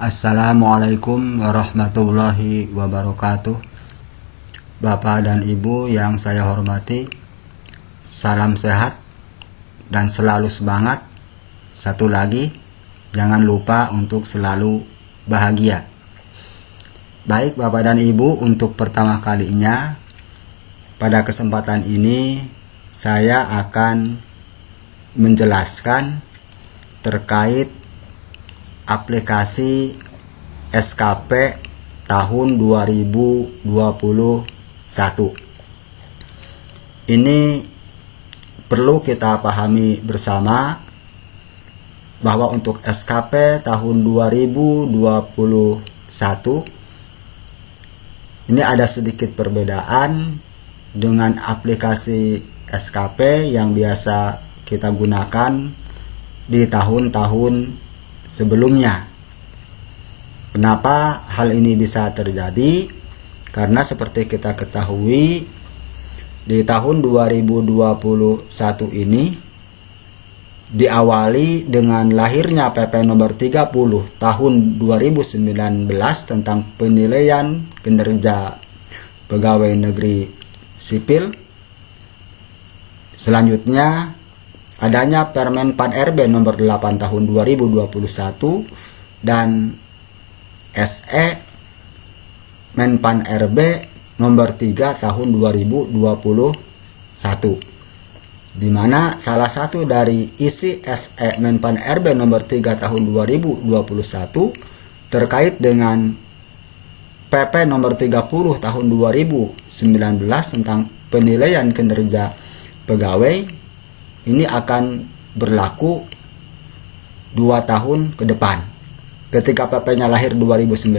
Assalamualaikum warahmatullahi wabarakatuh. Bapak dan Ibu yang saya hormati, salam sehat dan selalu semangat. Satu lagi, jangan lupa untuk selalu bahagia. Baik Bapak dan Ibu, untuk pertama kalinya pada kesempatan ini saya akan menjelaskan terkait aplikasi SKP tahun 2021. Ini perlu kita pahami bersama bahwa untuk SKP tahun 2021 ini ada sedikit perbedaan dengan aplikasi SKP yang biasa kita gunakan di tahun-tahun sebelumnya. Kenapa hal ini bisa terjadi? Karena seperti kita ketahui, di tahun 2021 ini diawali dengan lahirnya PP nomor 30 tahun 2019 tentang penilaian kinerja pegawai negeri sipil. Selanjutnya adanya Permen Pan RB nomor 8 tahun 2021 dan SE Menpan RB nomor 3 tahun 2021, di mana salah satu dari isi SE Menpan RB nomor 3 tahun 2021 terkait dengan PP nomor 30 tahun 2019 tentang penilaian kinerja pegawai. Ini akan berlaku 2 tahun ke depan. Ketika PP-nya lahir 2019,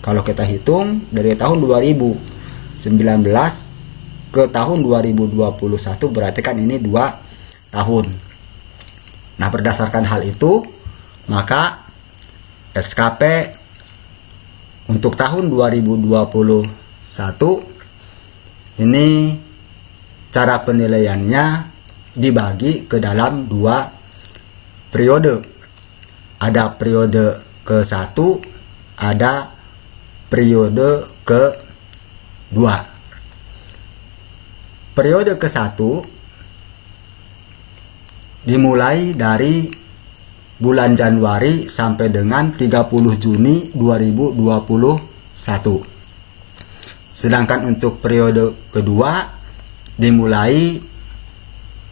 kalau kita hitung dari tahun 2019 ke tahun 2021 berarti kan ini 2 tahun. Nah, berdasarkan hal itu, maka SKP untuk tahun 2021 ini cara penilaiannya dibagi ke dalam 2 periode. Ada periode ke-1, ada periode ke-2. Periode ke-1 dimulai dari bulan Januari sampai dengan 30 Juni 2021. Sedangkan untuk periode kedua dimulai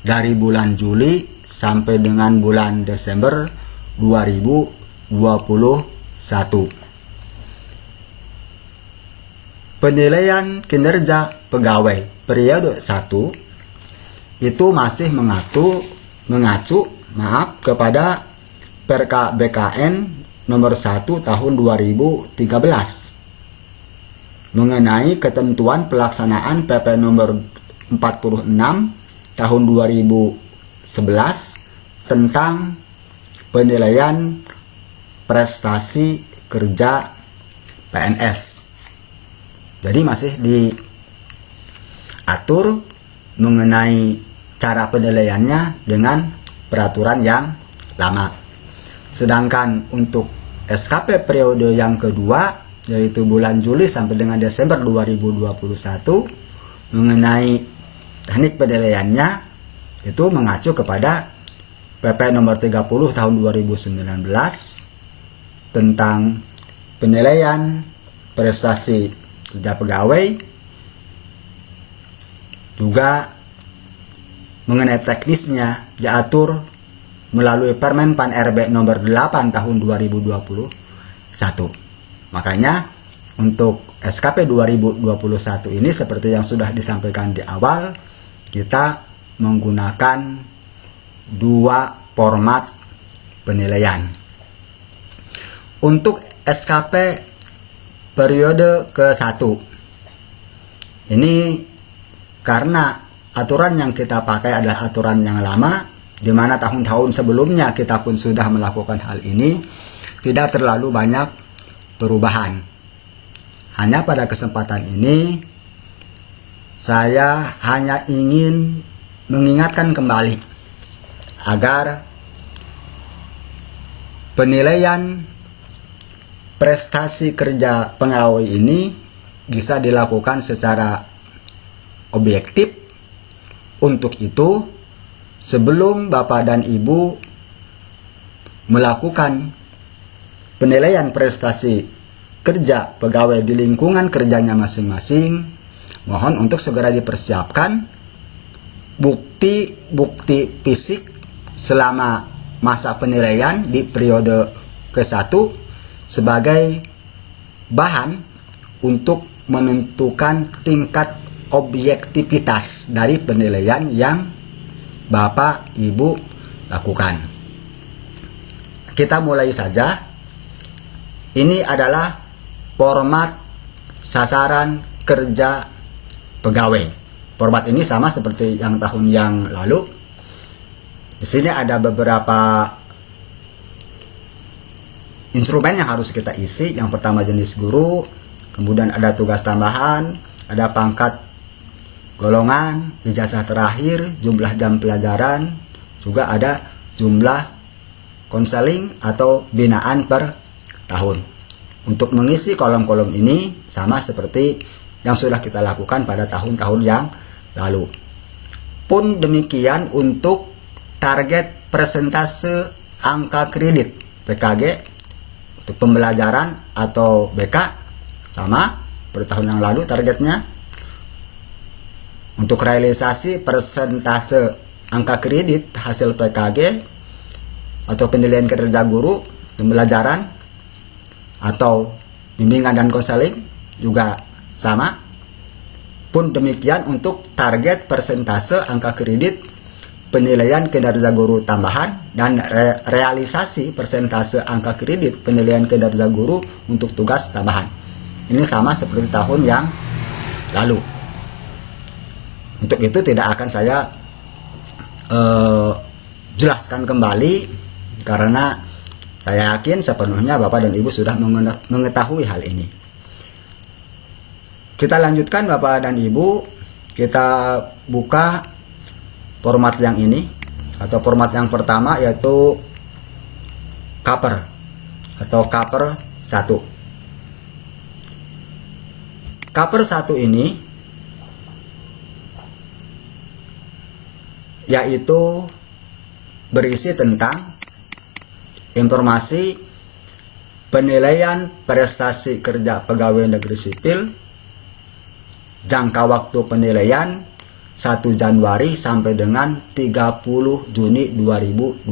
dari bulan Juli sampai dengan bulan Desember 2021. Penilaian kinerja pegawai periode 1 itu masih mengacu kepada Perka BKN nomor 1 tahun 2013 mengenai ketentuan pelaksanaan PP nomor 46 tahun 2011 tentang penilaian prestasi kerja PNS. Jadi masih diatur mengenai cara penilaiannya dengan peraturan yang lama. Sedangkan untuk SKP periode yang kedua, yaitu bulan Juli sampai dengan Desember 2021, mengenai teknik penilaiannya itu mengacu kepada PP nomor 30 tahun 2019 tentang penilaian prestasi kerja pegawai, juga mengenai teknisnya diatur melalui Permen Pan RB nomor 8 tahun 2021. Makanya untuk SKP 2021 ini seperti yang sudah disampaikan di awal, kita menggunakan 2 format penilaian. Untuk SKP periode ke-1 ini karena aturan yang kita pakai adalah aturan yang lama, di mana tahun-tahun sebelumnya kita pun sudah melakukan hal ini, tidak terlalu banyak perubahan. Hanya pada kesempatan ini saya hanya ingin mengingatkan kembali agar penilaian prestasi kerja pegawai ini bisa dilakukan secara objektif. Untuk itu, sebelum Bapak dan Ibu melakukan penilaian prestasi kerja pegawai di lingkungan kerjanya masing-masing, mohon untuk segera dipersiapkan bukti-bukti fisik selama masa penilaian di periode ke-1 sebagai bahan untuk menentukan tingkat objektivitas dari penilaian yang Bapak Ibu lakukan. Kita mulai saja. Ini adalah format sasaran kerja pegawai. Format ini sama seperti yang tahun yang lalu. Di sini ada beberapa instrumen yang harus kita isi. Yang pertama jenis guru, kemudian ada tugas tambahan, ada pangkat golongan, ijazah terakhir, jumlah jam pelajaran, juga ada jumlah konseling atau binaan per tahun. Untuk mengisi kolom-kolom ini sama seperti yang sudah kita lakukan pada tahun-tahun yang lalu. Pun demikian untuk target persentase angka kredit PKG untuk pembelajaran atau BK sama pada tahun yang lalu targetnya. Untuk realisasi persentase angka kredit hasil PKG atau penilaian kinerja guru, pembelajaran atau bimbingan dan konseling juga sama. Pun demikian untuk target persentase angka kredit penilaian kinerja guru tambahan dan realisasi persentase angka kredit penilaian kinerja guru untuk tugas tambahan. Ini sama seperti tahun yang lalu. Untuk itu tidak akan saya jelaskan kembali karena saya yakin sepenuhnya Bapak dan Ibu sudah mengetahui hal ini. Kita lanjutkan Bapak dan Ibu, kita buka format yang ini atau format yang pertama yaitu Kaper atau Kaper 1. Kaper 1 ini yaitu berisi tentang informasi penilaian prestasi kerja pegawai negeri sipil, jangka waktu penilaian 1 Januari sampai dengan 30 Juni 2021.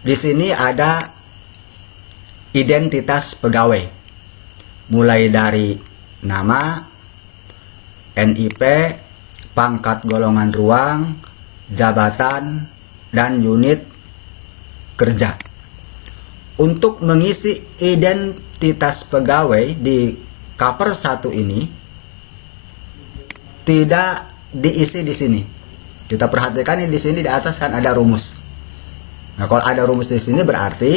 Di sini ada identitas pegawai, mulai dari nama, NIP, pangkat golongan ruang, jabatan, dan unit kerja. Untuk mengisi identitas pegawai di Kaper 1 ini tidak diisi di sini. Kita perhatikan di sini di atas kan ada rumus. Nah, kalau ada rumus di sini berarti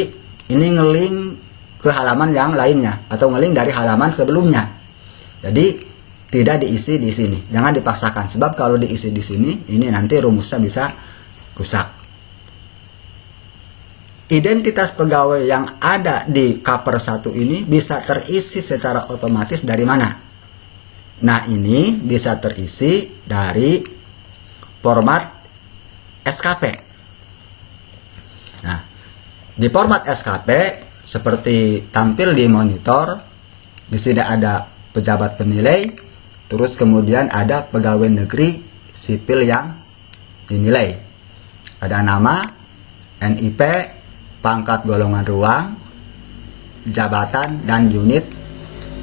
ini ngeling ke halaman yang lainnya atau ngeling dari halaman sebelumnya. Jadi tidak diisi di sini. Jangan dipaksakan sebab kalau diisi di sini ini nanti rumusnya bisa rusak. Identitas pegawai yang ada di Kaper 1 ini bisa terisi secara otomatis dari mana? Nah, ini bisa terisi dari format SKP. Nah, di format SKP seperti tampil di monitor, di sini ada pejabat penilai, terus kemudian ada pegawai negeri sipil yang dinilai. Ada nama, NIP, pangkat golongan ruang, jabatan, dan unit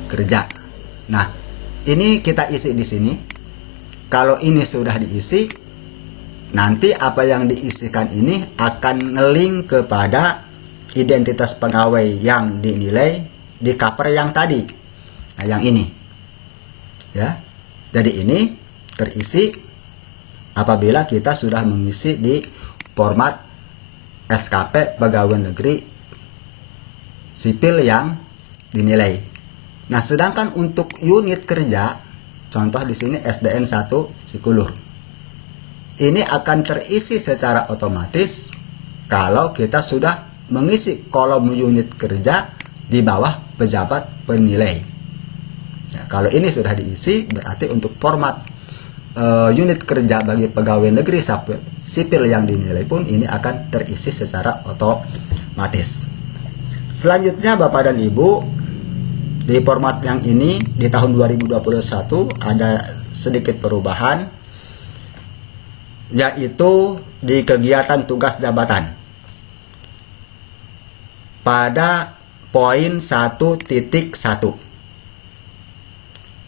kerja. Nah, ini kita isi di sini. Kalau ini sudah diisi, nanti apa yang diisikan ini akan ngeling kepada identitas pegawai yang dinilai di Kaper yang tadi. Nah, yang ini. Ya. Jadi ini terisi apabila kita sudah mengisi di format SKP pegawai negeri sipil yang dinilai. Nah, sedangkan untuk unit kerja, contoh di sini SDN 1 Sikulur. Ini akan terisi secara otomatis kalau kita sudah mengisi kolom unit kerja di bawah pejabat penilai. Ya, kalau ini sudah diisi, berarti untuk format unit kerja bagi pegawai negeri sipil yang dinilai pun ini akan terisi secara otomatis. Selanjutnya Bapak dan Ibu, di format yang ini di tahun 2021 ada sedikit perubahan, yaitu di kegiatan tugas jabatan. Pada poin 1.1,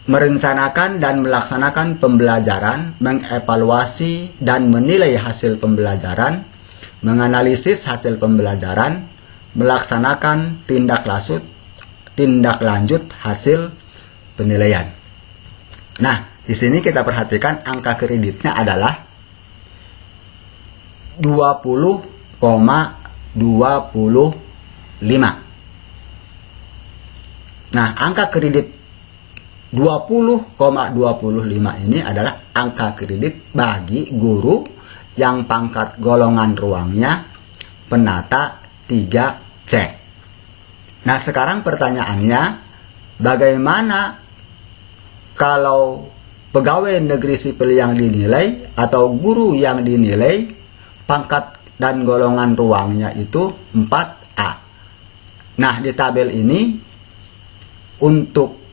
merencanakan dan melaksanakan pembelajaran, mengevaluasi dan menilai hasil pembelajaran, menganalisis hasil pembelajaran, melaksanakan tindak lanjut hasil penilaian. Nah, di sini kita perhatikan angka kreditnya adalah 20,25. Nah, angka kredit 20,25 ini adalah angka kredit bagi guru yang pangkat golongan ruangnya penata 3C. Nah, sekarang pertanyaannya, bagaimana kalau pegawai negeri sipil yang dinilai atau guru yang dinilai pangkat dan golongan ruangnya itu 4A. Nah, di tabel ini untuk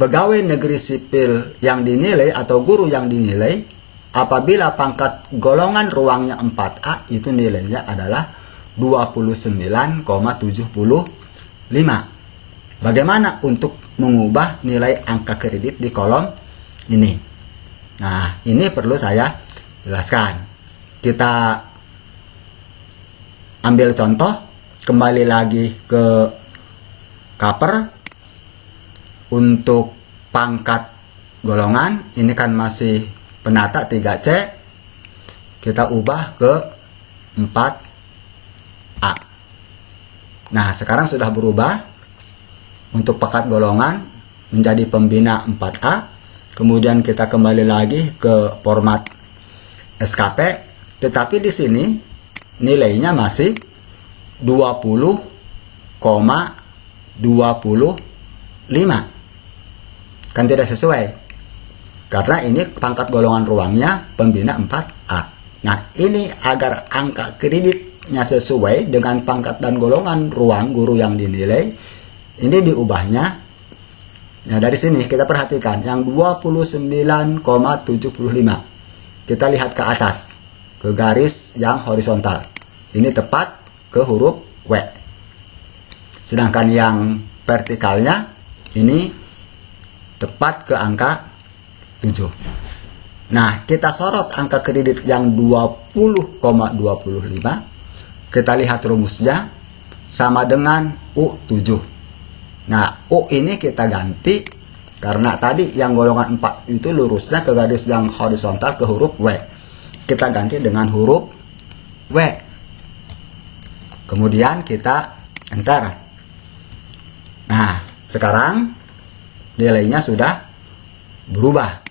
pegawai negeri sipil yang dinilai atau guru yang dinilai, apabila pangkat golongan ruangnya 4A, itu nilainya adalah 29,75. Bagaimana untuk mengubah nilai angka kredit di kolom ini? Nah, ini perlu saya jelaskan. Kita ambil contoh, kembali lagi ke Kaper. Untuk pangkat golongan, ini kan masih penata 3C, kita ubah ke 4A. Nah, sekarang sudah berubah. Untuk pangkat golongan menjadi pembina 4A. Kemudian kita kembali lagi ke format SKP, tetapi di sini nilainya masih 20,25. Kan tidak sesuai, karena ini pangkat golongan ruangnya pembina 4A. Nah, ini agar angka kreditnya sesuai dengan pangkat dan golongan ruang guru yang dinilai, ini diubahnya. Nah, dari sini kita perhatikan yang 29,75. Kita lihat ke atas, ke garis yang horizontal. Ini tepat ke huruf W. Sedangkan yang vertikalnya ini tepat ke angka 7. Nah, kita sorot angka kredit yang 20,25. Kita lihat rumusnya sama dengan U7. Nah, U ini kita ganti karena tadi yang golongan 4 itu lurusnya ke garis yang horizontal ke huruf W. Kita ganti dengan huruf W. Kemudian kita enter. Nah, sekarang nilainya sudah berubah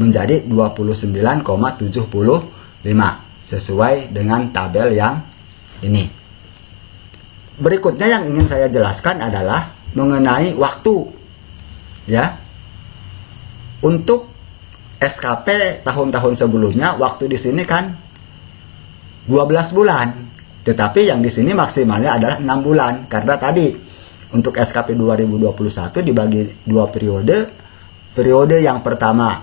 menjadi 29,75 sesuai dengan tabel yang ini. Berikutnya yang ingin saya jelaskan adalah mengenai waktu. Ya. Untuk SKP tahun-tahun sebelumnya waktu di sini kan 12 bulan. Tetapi yang di sini maksimalnya adalah 6 bulan karena tadi untuk SKP 2021 dibagi 2 periode. Periode yang pertama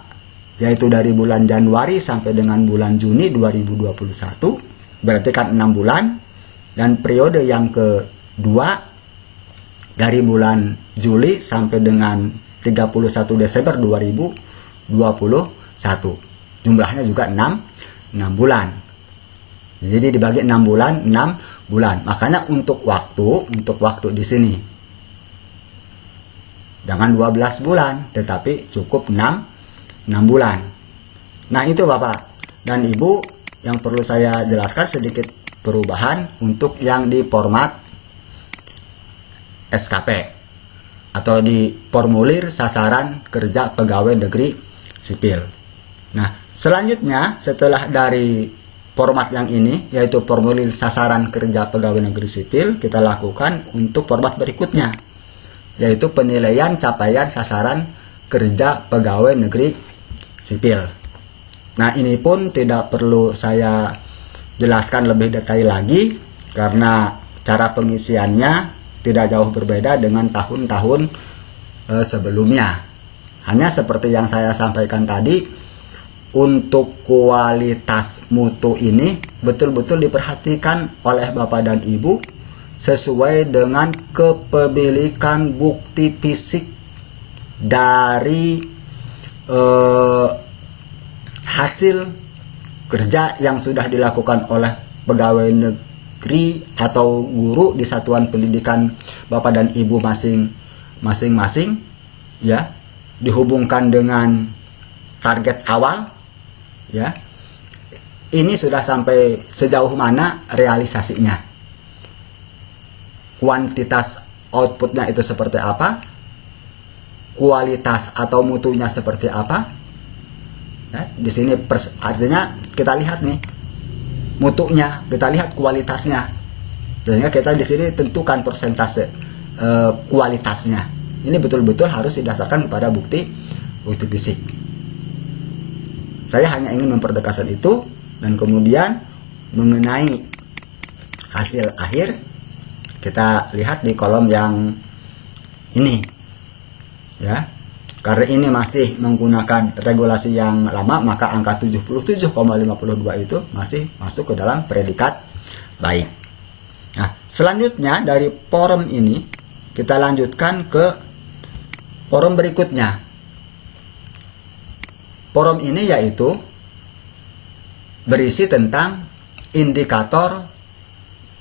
yaitu dari bulan Januari sampai dengan bulan Juni 2021, berarti kan 6 bulan. Dan periode yang kedua dari bulan Juli sampai dengan 31 Desember 2021. Jumlahnya juga 6 bulan. Jadi dibagi 6 bulan, 6 bulan. Makanya untuk waktu di sini jangan 12 bulan, tetapi cukup 6 bulan. Nah, itu Bapak dan Ibu yang perlu saya jelaskan sedikit perubahan untuk yang di format SKP atau di formulir sasaran kerja pegawai negeri sipil. Nah, selanjutnya setelah dari format yang ini, yaitu formulir sasaran kerja pegawai negeri sipil, kita lakukan untuk format berikutnya, yaitu penilaian capaian sasaran kerja pegawai negeri sipil. Nah, ini pun tidak perlu saya jelaskan lebih detail lagi, karena cara pengisiannya tidak jauh berbeda dengan tahun-tahun sebelumnya. Hanya seperti yang saya sampaikan tadi, untuk kualitas mutu ini betul-betul diperhatikan oleh Bapak dan Ibu sesuai dengan kepemilikan bukti fisik dari hasil kerja yang sudah dilakukan oleh pegawai negeri atau guru di satuan pendidikan Bapak dan Ibu masing-masing, ya, dihubungkan dengan target awal, ya. Ini sudah sampai sejauh mana realisasinya, kuantitas outputnya itu seperti apa, kualitas atau mutunya seperti apa, ya. Di sini artinya kita lihat nih mutunya, kita lihat kualitasnya, sehingga kita di sini tentukan persentase kualitasnya. Ini betul-betul harus didasarkan kepada bukti fisik. Saya hanya ingin mempertegaskan itu, dan kemudian mengenai hasil akhir kita lihat di kolom yang ini, ya. Karena ini masih menggunakan regulasi yang lama, maka angka 77,52 itu masih masuk ke dalam predikat baik. Nah, selanjutnya dari forum ini kita lanjutkan ke forum berikutnya. Forum ini yaitu berisi tentang indikator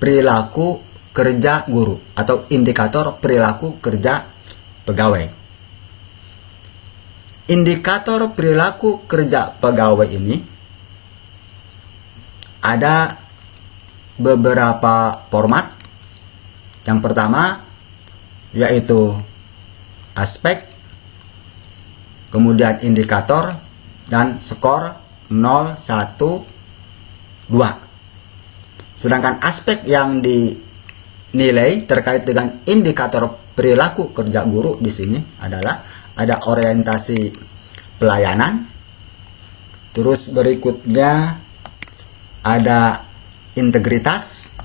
perilaku kerja guru atau indikator perilaku kerja pegawai. Indikator perilaku kerja pegawai ini ada beberapa format. Yang pertama yaitu aspek, kemudian indikator, dan skor 0, 1, 2. Sedangkan aspek yang dinilai terkait dengan indikator perilaku kerja guru di sini adalah ada orientasi pelayanan, terus berikutnya ada integritas,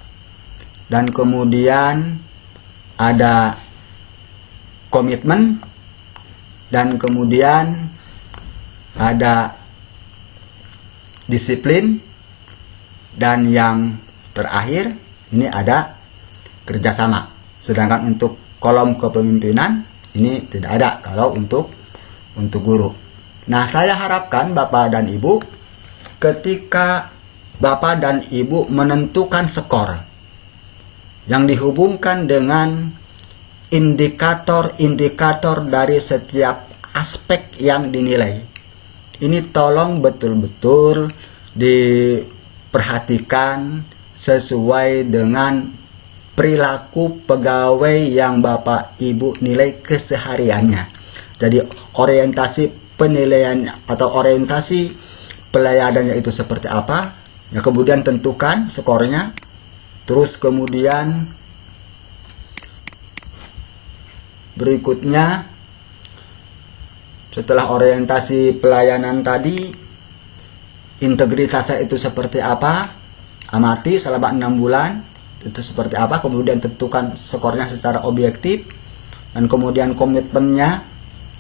dan kemudian ada komitmen, dan kemudian ada disiplin, dan yang terakhir ini ada kerjasama. Sedangkan untuk kolom kepemimpinan ini tidak ada kalau untuk guru. Nah, saya harapkan Bapak dan Ibu ketika Bapak dan Ibu menentukan skor yang dihubungkan dengan indikator-indikator dari setiap aspek yang dinilai, ini tolong betul-betul diperhatikan sesuai dengan perilaku pegawai yang Bapak Ibu nilai kesehariannya. Jadi orientasi penilaian atau orientasi pelayanannya itu seperti apa, ya, kemudian tentukan skornya, terus kemudian berikutnya setelah orientasi pelayanan tadi, integritasnya itu seperti apa, amati selama 6 bulan itu seperti apa, kemudian tentukan skornya secara objektif, dan kemudian komitmennya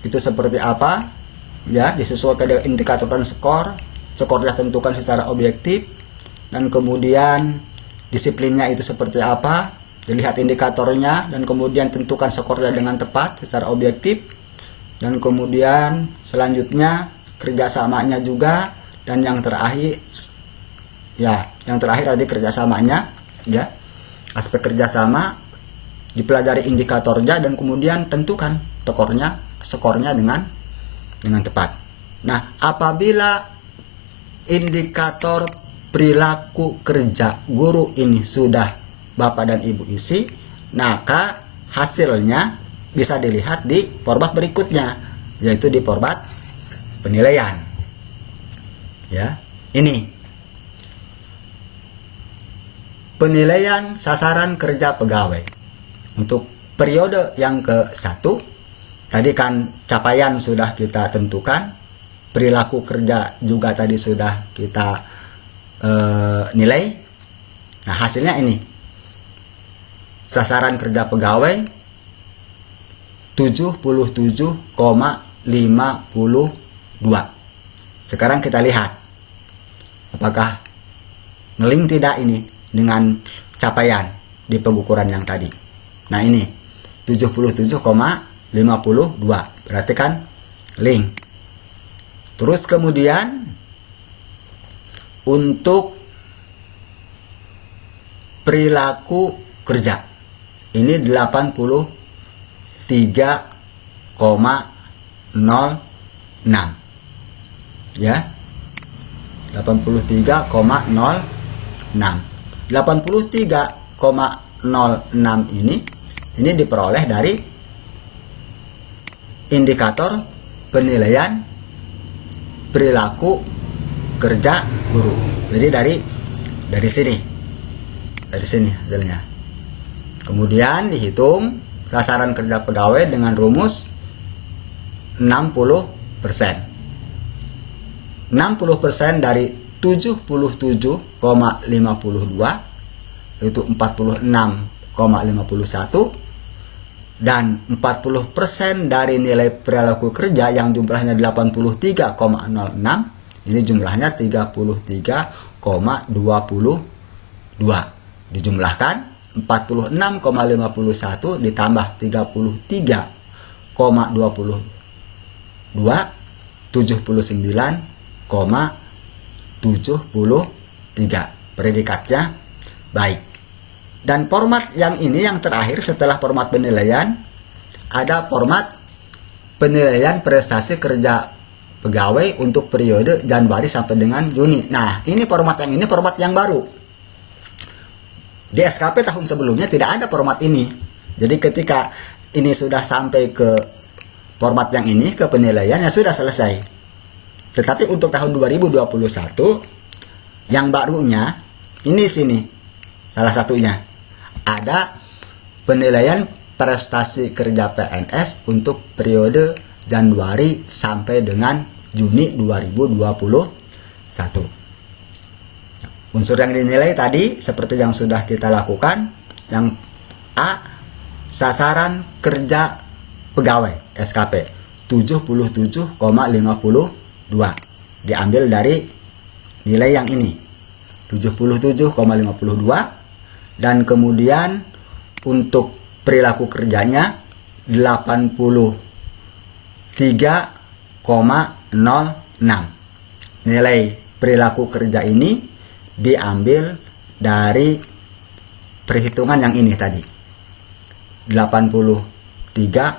itu seperti apa, ya, disesuaikan dengan indikator dan skornya tentukan secara objektif, dan kemudian disiplinnya itu seperti apa, dilihat indikatornya, dan kemudian tentukan skornya dengan tepat secara objektif, dan kemudian selanjutnya kerjasamanya juga, dan yang terakhir, ya, yang terakhir tadi kerjasamanya, ya. Aspek kerjasama dipelajari indikatornya, dan kemudian tentukan skornya dengan tepat. Nah, apabila indikator perilaku kerja guru ini sudah Bapak dan Ibu isi, maka hasilnya bisa dilihat di format berikutnya, yaitu di format penilaian. Ya, ini. penilaian sasaran kerja pegawai untuk periode yang ke-1. Tadi kan capaian sudah kita tentukan, perilaku kerja juga tadi sudah kita nilai. Nah, hasilnya ini. Sasaran kerja pegawai 77,52. Sekarang kita lihat apakah ngeling tidak ini dengan capaian di pengukuran yang tadi. Nah, ini 77,52. Berarti kan link. Terus kemudian untuk perilaku kerja ini 83,06 ya, 83,06. 83,06 ini diperoleh dari indikator penilaian perilaku kerja guru. Jadi dari sini hasilnya. Kemudian dihitung sasaran kerja pegawai dengan rumus 60%. 60% dari 77,52 yaitu 46,51, dan 40% dari nilai perilaku kerja yang jumlahnya 83,06 ini jumlahnya 33,22. Dijumlahkan 46,51 ditambah 33,22 79,73. Predikatnya baik. Dan format yang ini yang terakhir setelah format penilaian, ada format penilaian prestasi kerja pegawai untuk periode Januari sampai dengan Juni. Nah, ini format yang baru. Di SKP tahun sebelumnya tidak ada format ini. Jadi ketika ini sudah sampai ke format yang ini, ke penilaian, ya sudah selesai. Tetapi untuk tahun 2021 yang barunya ini sini salah satunya ada penilaian prestasi kerja PNS untuk periode Januari sampai dengan Juni 2021. Unsur yang dinilai tadi seperti yang sudah kita lakukan. Yang A, sasaran kerja pegawai SKP 77,52 diambil dari nilai yang ini 77,52, dan kemudian untuk perilaku kerjanya 83,06. Nilai perilaku kerja ini diambil dari perhitungan yang ini tadi 83,06.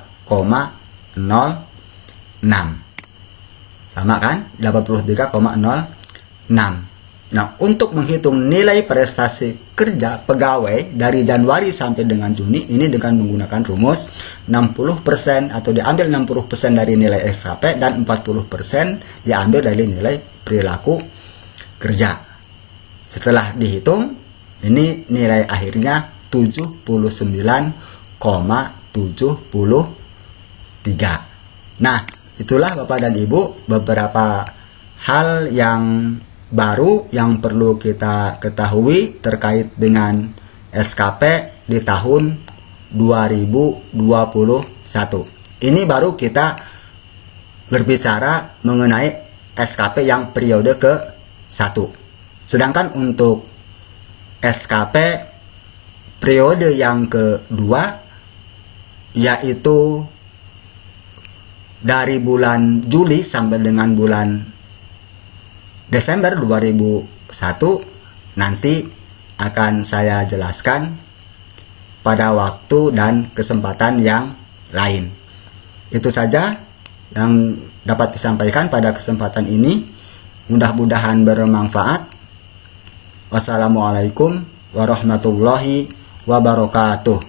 Sama kan? 83,06. Nah, untuk menghitung nilai prestasi kerja pegawai dari Januari sampai dengan Juni ini dengan menggunakan rumus 60% atau diambil 60% dari nilai SKP dan 40% diambil dari nilai perilaku kerja. Setelah dihitung, ini nilai akhirnya 79,73. Nah, itulah Bapak dan Ibu beberapa hal yang baru yang perlu kita ketahui terkait dengan SKP di tahun 2021. Ini baru kita berbicara mengenai SKP yang periode ke-1. Sedangkan untuk SKP periode yang kedua yaitu dari bulan Juli sampai dengan bulan Desember 2001 nanti akan saya jelaskan pada waktu dan kesempatan yang lain. Itu saja yang dapat disampaikan pada kesempatan ini. Mudah-mudahan bermanfaat. Wassalamualaikum warahmatullahi wabarakatuh.